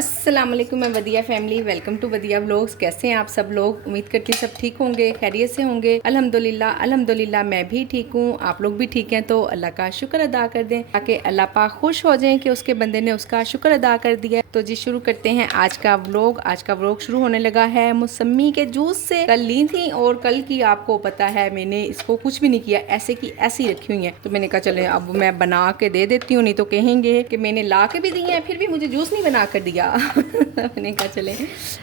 अस्सलाम वालेकुम, मैं वदिया फैमिली, वेलकम टू वदिया व्लॉग्स। कैसे हैं आप सब लोग? उम्मीद करती हूँ सब ठीक होंगे, खैरियत से होंगे। अल्हम्दुलिल्लाह अल्हम्दुलिल्लाह मैं भी ठीक हूँ, आप लोग भी ठीक हैं। तो अल्लाह का शुक्र अदा कर दें ताकि अल्लाह पाक खुश हो जाएं कि उसके बंदे ने उसका शुक्र अदा कर दिया। तो जी शुरू करते हैं आज का व्लॉग। आज का व्लॉग शुरू होने लगा है मौसमी के जूस से। कल ली थी और कल की आपको पता है मैंने इसको कुछ भी नहीं किया, ऐसे की ऐसी रखी हुई है। तो मैंने कहा चले अब मैं बना के दे देती हूँ, नहीं तो कहेंगे कि मैंने ला के भी दी है फिर भी मुझे जूस नहीं बना कर दिया। मैंने कहा चले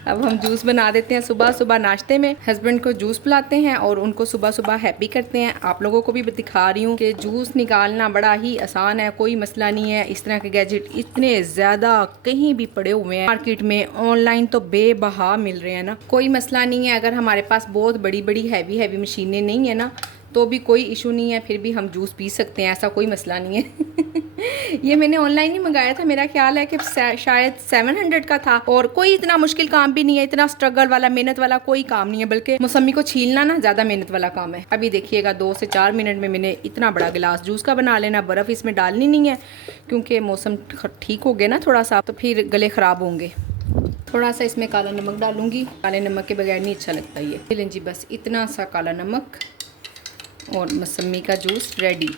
अब हम जूस बना देते हैं। सुबह सुबह नाश्ते में हस्बैंड को जूस पिलाते हैं और उनको सुबह सुबह हैप्पी करते हैं। आप लोगों को भी दिखा रही हूँ कि जूस निकालना बड़ा ही आसान है, कोई मसला नहीं है। इस तरह के गैजेट इतने ज़्यादा कहीं भी पड़े हुए हैं मार्केट में, ऑनलाइन तो बेबहा मिल रहे हैं ना, कोई मसला नहीं है। अगर हमारे पास बहुत बड़ी बड़ी हैवी मशीनें नहीं है ना तो भी कोई इशू नहीं है, फिर भी हम जूस पी सकते हैं, ऐसा कोई मसला नहीं है। ये मैंने ऑनलाइन ही मंगाया था, मेरा ख्याल है कि शायद 700 का था। और कोई इतना मुश्किल काम भी नहीं है, इतना स्ट्रगल वाला मेहनत वाला कोई काम नहीं है, बल्कि मौसमी को छीलना ना ज़्यादा मेहनत वाला काम है। अभी देखिएगा 2 से 4 मिनट में मैंने इतना बड़ा गिलास जूस का बना लेना। बर्फ़ इसमें डालनी नहीं है क्योंकि मौसम ठीक हो गया ना थोड़ा सा, तो फिर गले ख़राब होंगे। थोड़ा सा इसमें काला नमक डालूंगी, काले नमक के बगैर नहीं अच्छा लगता ये। लें जी बस इतना सा काला नमक और मौसमी का जूस रेडी।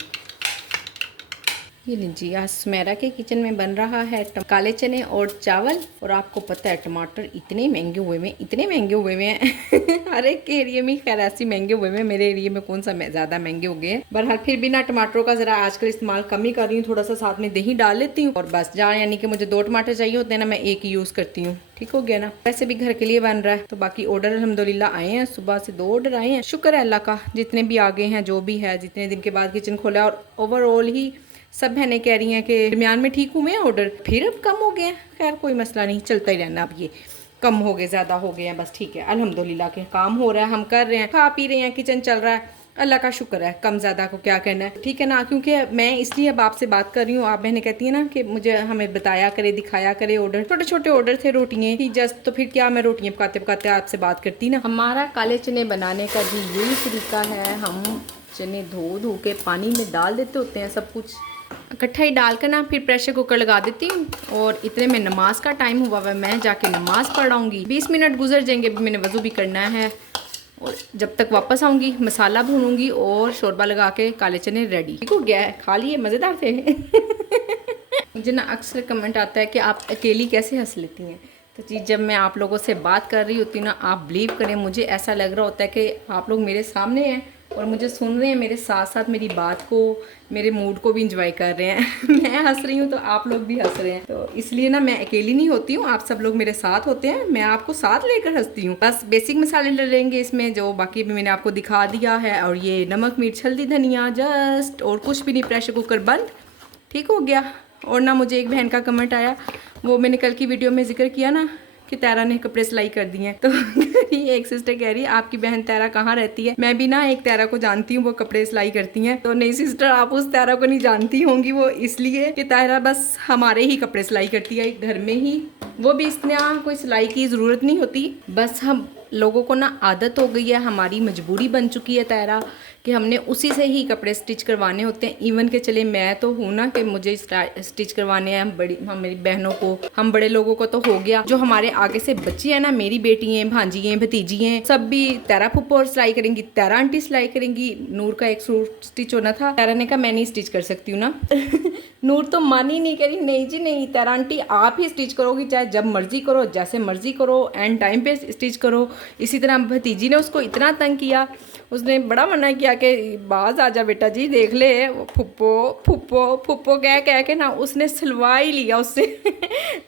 ये लीजिए आज सुमेरा के किचन में बन रहा है काले चने और चावल। और आपको पता है टमाटर इतने महंगे हुए में, इतने महंगे हुए में हैं। हर एक के एरिया में खैर ऐसे महंगे हुए में, मेरे एरिया में कौन सा ज़्यादा महंगे हो गए हैं। बहरहाल फिर भी ना टमाटरों का ज़रा आजकल इस्तेमाल कम ही कर रही हूँ, थोड़ा सा साथ में दही डाल लेती हूँ और बस जहाँ यानी कि मुझे 2 टमाटर चाहिए होते हैं ना, मैं एक ही यूज़ करती हूँ। ठीक हो गया ना। वैसे भी घर के लिए बन रहा है तो बाकी ऑर्डर अल्हम्दुलिल्लाह आए हैं, सुबह से 2 ऑर्डर आए हैं। शुक्र है अल्लाह का, जितने भी आ गए हैं जो भी है, जितने दिन के बाद किचन खोला। और ओवरऑल ही सब बहनें कह रही हैं कि दरमियान में ठीक हुए हैं ऑर्डर, फिर अब कम हो गए हैं। खैर कोई मसला नहीं, चलता ही रहना। अब ये कम हो गए ज़्यादा हो गए हैं बस ठीक है, अल्हम्दुलिल्लाह के काम हो रहा है, हम कर रहे हैं, खा पी रहे हैं, किचन चल रहा है, अल्लाह का शुक्र है। कम ज़्यादा को क्या करना है, ठीक है ना। क्योंकि मैं इसलिए अब आपसे बात कर रही हूँ, आप बहनें कहती हैं ना कि मुझे हमें बताया करे दिखाया करे ऑर्डर। छोटे छोटे ऑर्डर थे रोटियाँ ही जस्ट, तो फिर क्या मैं रोटियाँ पकाते पकाते आपसे बात करती ना। हमारा काले चने बनाने का भी यही तरीका है, हम चने धो के पानी में डाल देते होते हैं, सब कुछ इकट्ठा ही डाल कर ना फिर प्रेशर कुकर लगा देती हूँ। और इतने में नमाज का टाइम हुआ हुआ, मैं जाके नमाज पढ़ाऊँगी। 20 मिनट गुजर जाएंगे, अभी मैंने वज़ू भी करना है। और जब तक वापस आऊँगी मसाला भूनूंगी और शोरबा लगा के काले चने रेडी। ठीक हो गया है, खा लिए, मज़ेदार थे। मुझे ना अक्सर कमेंट आता है कि आप अकेली कैसे हंस लेती हैं। तो जी जब मैं आप लोगों से बात कर रही होती हूँ ना, आप बिलीव करें मुझे ऐसा लग रहा होता है कि आप लोग मेरे सामने हैं और मुझे सुन रहे हैं, मेरे साथ साथ मेरी बात को, मेरे मूड को भी इंजॉय कर रहे हैं। मैं हंस रही हूँ तो आप लोग भी हंस रहे हैं, तो इसलिए ना मैं अकेली नहीं होती हूँ, आप सब लोग मेरे साथ होते हैं, मैं आपको साथ लेकर हंसती हूँ। बस बेसिक मसाले डलेंगे इसमें, जो बाकी भी मैंने आपको दिखा दिया है। और ये नमक मिर्च हल्दी धनिया जस्ट, और कुछ भी नहीं। प्रेशर कुकर बंद, ठीक हो गया। और ना मुझे एक बहन का कमेंट आया, वो मैंने कल की वीडियो में जिक्र किया ना कि तैरा ने कपड़े सिलाई कर दिए हैं। तो ये एक सिस्टर कह रही है आपकी बहन तैरा कहाँ रहती है। मैं भी ना एक तैरा को जानती हूँ, वो कपड़े सिलाई करती हैं। तो नहीं सिस्टर, आप उस तैरा को नहीं जानती होंगी, वो इसलिए कि तैरा बस हमारे ही कपड़े सिलाई करती है घर में ही। वो भी इतना कोई सिलाई की ज़रूरत नहीं होती, बस हम लोगों को ना आदत हो गई है, हमारी मजबूरी बन चुकी है तैरा, कि हमने उसी से ही कपड़े स्टिच करवाने होते हैं। इवन के चले मैं तो हूँ ना कि मुझे स्टिच करवाने हैं, हम मेरी बहनों को, हम बड़े लोगों को तो हो गया। जो हमारे आगे से बच्ची है ना, मेरी बेटी हैं, भांजी हैं, भतीजी हैं, सब भी तैरा फुप्पो और सिलाई करेंगी, तैरा आंटी सिलाई करेंगी। नूर का एक सूट स्टिच होना था, तैरा ने कहा मैं नहीं स्टिच कर सकती हूँ ना। नूर तो मान ही नहीं करी, नहीं जी नहीं तैरा आंटी आप ही स्टिच करोगी, चाहे जब मर्जी करो, जैसे मर्जी करो, एंड टाइम पे स्टिच करो। इसी तरह भतीजी ने उसको इतना तंग किया, उसने बड़ा मना किया कि बाज आजा बेटा जी, देख ले फुप्पो फुप्पो फुप्पो कह कह के ना उसने सिलवा ही लिया उससे।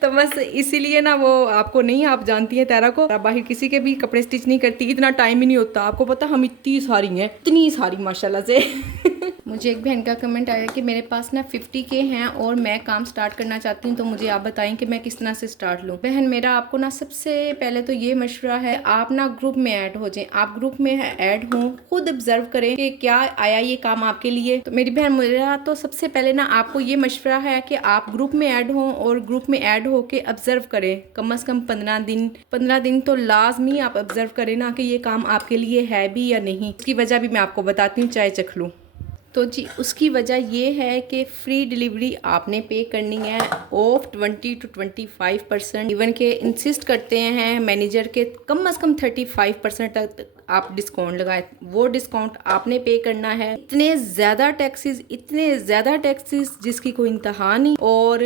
तो बस इसीलिए ना वो आपको नहीं, आप जानती हैं तैरा को बाहर किसी के भी कपड़े स्टिच नहीं करती, इतना टाइम ही नहीं होता। आपको पता हम इतनी सारी हैं, इतनी सारी माशाल्लाह से। मुझे एक बहन का कमेंट आया कि मेरे पास ना 50K हैं और मैं काम स्टार्ट करना चाहती हूँ, तो मुझे आप बताएं कि मैं किस तरह से स्टार्ट लूँ। बहन मेरा आपको ना सबसे पहले तो ये मशवरा है, आप ना ग्रुप में ऐड हो जाएं। आप ग्रुप में ऐड हों, खुद ऑब्जर्व करें कि क्या आया ये काम आपके लिए। तो मेरी बहन मेरा तो सबसे पहले ना आपको ये मशवरा है कि आप ग्रुप में ऐड हों और ग्रुप में ऐड हो के ऑब्जर्व करें, कम से कम 15 दिन तो लाजमी आप ऑब्जर्व करें ना कि ये काम आपके लिए है भी या नहीं। इसकी वजह भी मैं आपको बताती हूँ, चाय चख लूँ। तो जी उसकी वजह ये है कि फ्री डिलीवरी आपने पे करनी है ऑफ 20 to 25%। इवन के इंसिस्ट करते हैं मैनेजर के कम से कम 35% तक आप डिस्काउंट लगाए, वो डिस्काउंट आपने पे करना है। इतने ज़्यादा टैक्सेस जिसकी कोई इंतहा नहीं। और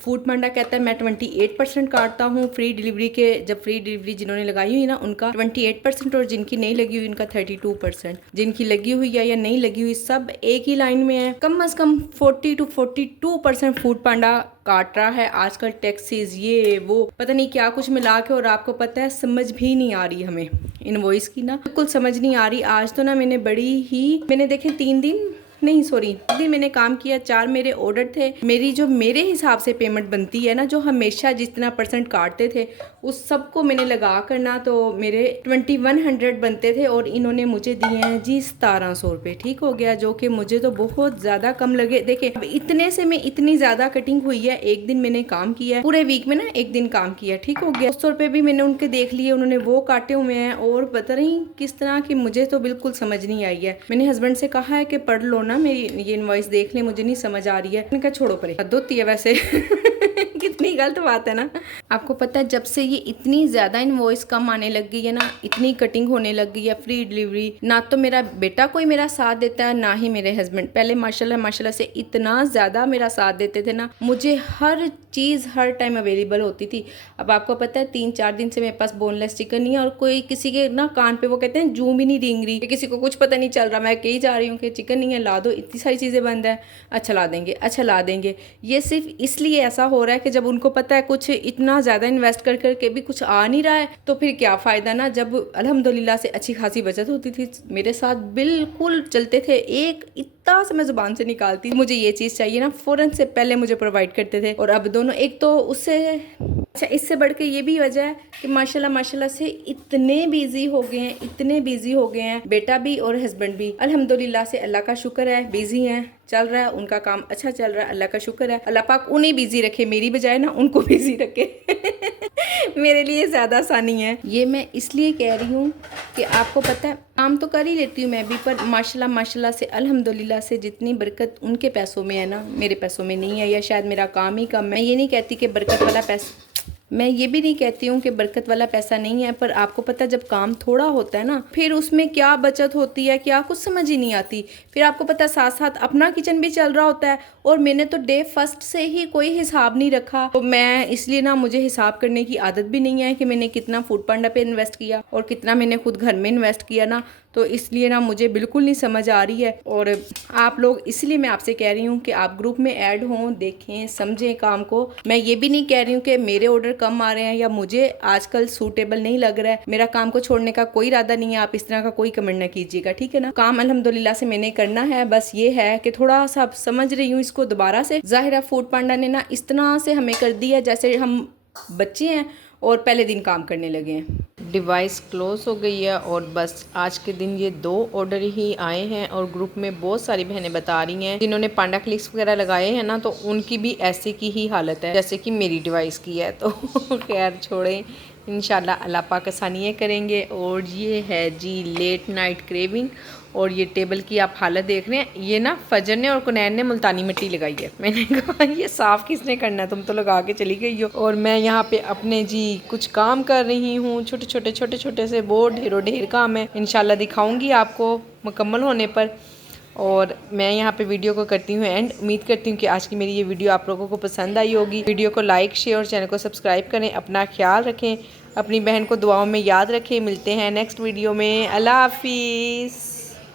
फूड पांडा कहता है मैं 28% काटता हूँ फ्री डिलीवरी के। जब फ्री डिलीवरी जिन्होंने लगाई हुई ना उनका 28% और जिनकी नहीं लगी हुई उनका 32%। जिनकी लगी हुई है या नहीं लगी हुई सब एक ही लाइन में है। कम से कम 40 to 42% फूड पांडा काट रहा है आजकल। टैक्सेस ये वो पता नहीं क्या कुछ मिला के। और आपको पता है समझ भी नहीं आ रही हमें इनवॉइस की ना, बिल्कुल समझ नहीं आ रही। आज तो ना मैंने देखे 3 दिन नहीं सॉरी दिन मैंने काम किया, 4 मेरे ऑर्डर थे। मेरे हिसाब से पेमेंट बनती है ना, जो हमेशा जितना % काटते थे उस सब को मैंने लगा करना तो मेरे 2100 बनते थे और इन्होंने मुझे दिए हैं जी 1700 रुपये। ठीक हो गया, जो कि मुझे तो बहुत ज़्यादा कम लगे। देखिए अब इतने से में इतनी ज़्यादा कटिंग हुई है। एक दिन मैंने काम किया पूरे वीक में ना, एक दिन काम किया, ठीक हो गया। 200 रुपये भी मैंने उनके देख लिए, उन्होंने वो काटे हुए हैं। और पता नहीं किस तरह की, मुझे तो बिल्कुल समझ नहीं आई है। मैंने हस्बैंड से कहा है कि पढ़ लो ना मेरी ये इनवॉइस देख ले, मुझे नहीं समझ आ रही है। मैंने कहा छोड़ो परे, हद होती है वैसे कितनी गलत बात है ना। आपको पता है जब से ये इतनी ज्यादा इनवॉइस कम आने लग गई है ना, इतनी कटिंग होने लग गई है, फ्री डिलीवरी, ना तो मेरा बेटा कोई मेरा साथ देता है ना ही मेरे हस्बैंड। पहले माशाल्लाह से इतना ज्यादा मेरा साथ देते थे ना, मुझे हर चीज हर टाइम अवेलेबल होती थी। अब आपको पता है 3-4 दिन से मेरे पास बोनलेस चिकन नहीं है और कोई किसी के ना कान पे वो कहते हैं जूं भी नहीं रेंग रही, किसी को कुछ पता नहीं चल रहा। मैं कही जा रही हूँ कि चिकन नहीं है, ला दो, इतनी सारी चीज़ें बंद है, अच्छा ला देंगे। ये सिर्फ इसलिए ऐसा हो रहा है कि जब उनको पता है कुछ इतना ज़्यादा इन्वेस्ट कर करके भी कुछ आ नहीं रहा है तो फिर क्या फ़ायदा ना। जब अल्हम्दुलिल्लाह से अच्छी खासी बचत होती थी, मेरे साथ बिल्कुल चलते थे, एक इतना से मैं ज़ुबान से निकालती मुझे ये चीज़ चाहिए ना, फ़ौरन से पहले मुझे प्रोवाइड करते थे। और अब दोनों, एक तो उससे अच्छा इससे बढ़ के ये भी वजह है कि माशाल्लाह से इतने बिजी हो गए हैं, बेटा भी और हस्बैंड भी। अल्हम्दुलिल्लाह से अल्लाह का शुक्र है, बिजी हैं, चल रहा है, उनका काम अच्छा चल रहा है, अल्लाह का शुक्र है। अल्लाह पाक उन्हें बिजी रखे, मेरी बजाय ना उनको बिजी रखे मेरे लिए ज़्यादा आसानी है। ये मैं इसलिए कह रही हूँ कि आपको पता है काम तो कर ही लेती हूँ मैं भी, पर माशाल्लाह से अल्हम्दुलिल्लाह से जितनी बरकत उनके पैसों में है ना, मेरे पैसों में नहीं है, या शायद मेरा काम ही कम है। ये नहीं कहती कि बरकत वाला पैसा, मैं ये भी नहीं कहती हूँ कि बरकत वाला पैसा नहीं है, पर आपको पता है जब काम थोड़ा होता है ना, फिर उसमें क्या बचत होती है क्या कुछ समझ ही नहीं आती। फिर आपको पता है साथ साथ अपना किचन भी चल रहा होता है, और मैंने तो डे फर्स्ट से ही कोई हिसाब नहीं रखा। तो मैं इसलिए ना, मुझे हिसाब करने की आदत भी नहीं है कि मैंने कितना फूड पांडा पे इन्वेस्ट किया और कितना मैंने खुद घर में इन्वेस्ट किया ना, तो इसलिए ना मुझे बिल्कुल नहीं समझ आ रही है। और आप लोग, इसलिए मैं आपसे कह रही हूँ कि आप ग्रुप में ऐड हों, देखें, समझें काम को। मैं ये भी नहीं कह रही हूँ कि मेरे ऑर्डर कम आ रहे हैं या मुझे आजकल सूटेबल नहीं लग रहा है, मेरा काम को छोड़ने का कोई इरादा नहीं है। आप इस तरह का कोई कमेंट ना कीजिएगा, ठीक है ना। काम अल्हम्दुलिल्लाह से मैंने करना है, बस ये है कि थोड़ा सा समझ रही हूँ इसको दोबारा से। जाहिर है फूड पांडा ने ना इस तरह से हमें कर दिया जैसे हम बच्चे हैं और पहले दिन काम करने लगे हैं। डिवाइस क्लोज हो गई है और बस आज के दिन ये 2 ऑर्डर ही आए हैं। और ग्रुप में बहुत सारी बहनें बता रही हैं जिन्होंने पांडा क्लिक्स वगैरह लगाए हैं ना, तो उनकी भी ऐसे की ही हालत है जैसे कि मेरी डिवाइस की है। तो खैर छोड़ें, इंशाल्लाह अल्लाह पाक आसानियाँ करेंगे। और ये है जी लेट नाइट क्रेविंग, और ये टेबल की आप हालत देख रहे हैं। ये ना फजर ने और कुनैन ने मुल्तानी मिट्टी लगाई है। मैंने कहा ये साफ़ किसने करना है, तुम तो लगा के चली गई हो। और मैं यहाँ पे अपने जी कुछ काम कर रही हूँ, छोटे छोटे से बहुत ढेर काम है, इंशाल्लाह दिखाऊंगी आपको मुकम्मल होने पर। और मैं यहाँ पे वीडियो को करती हूँ एंड। उम्मीद करती हूँ कि आज की मेरी ये वीडियो आप लोगों को पसंद आई होगी। वीडियो को लाइक, शेयर और चैनल को सब्सक्राइब करें। अपना ख्याल रखें, अपनी बहन को दुआओं में याद रखें। मिलते हैं नेक्स्ट वीडियो में। अल्लाह हाफिज़।